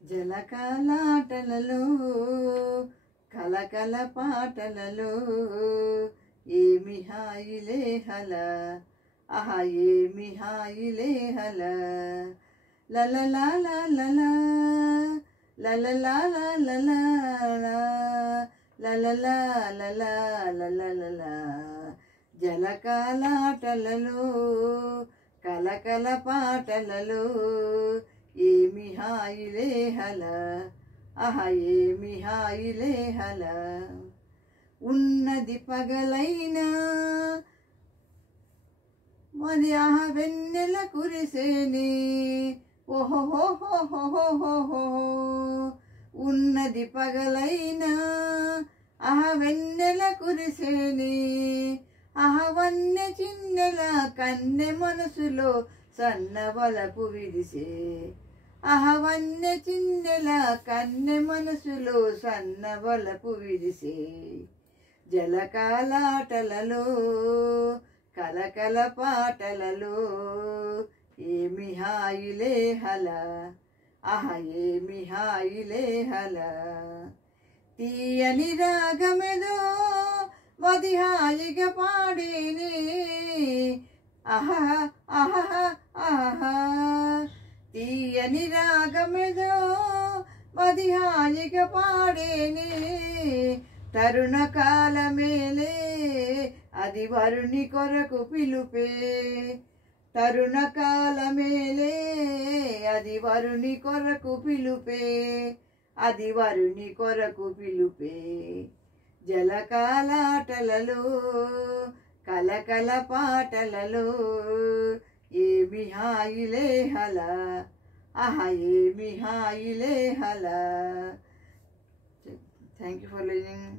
జలకాలాటలలో కలకల పాటలలో ఏమి హాయిలే హల ఆహా ఏమి హాయిలే హల లలలా లలలా లలలా లలలా లలలా లలా లలలా జలకాలాటలలో కలకల పాటలలో ఏమి హాయిలే హల ఆహా ఏమి హాయిలే హల ఉన్నది పగలైనా మరి ఆహా వెన్నెల కురిసేనే ఓహోహోహోహోహోహో ఉన్నది పగలైనా ఆహా వెన్నెల కురిసేనే ఆహా వన్నె చిన్నెల కన్నె మనసులో సన్నవలపు విరిసే ఆహా వన్నె చిన్నెల కన్నె మనసులో సన్నవలపు విరిసే జలకాలాటలలో కలకల పాటలలో ఏమి హాయిలే హల ఆహా ఏమి హాయిలే హల తీయని రాగమెదో మది హాయిగా పాడేనే ఆహా ఆహా ఆహా తీయని రాగమెదో మది హాయిగా పాడేనే తరుణ కాలమేలే అది వరుని కొరకు పిలుపే తరుణ కాలమేలే అది వరుని కొరకు పిలుపే అది వరుని కొరకు పిలుపే జలకాలాటలలో కలకల పాటలలో ఏమి హాయిలే హల ఆహా ఏమి హాయిలే హల. Thank you for listening.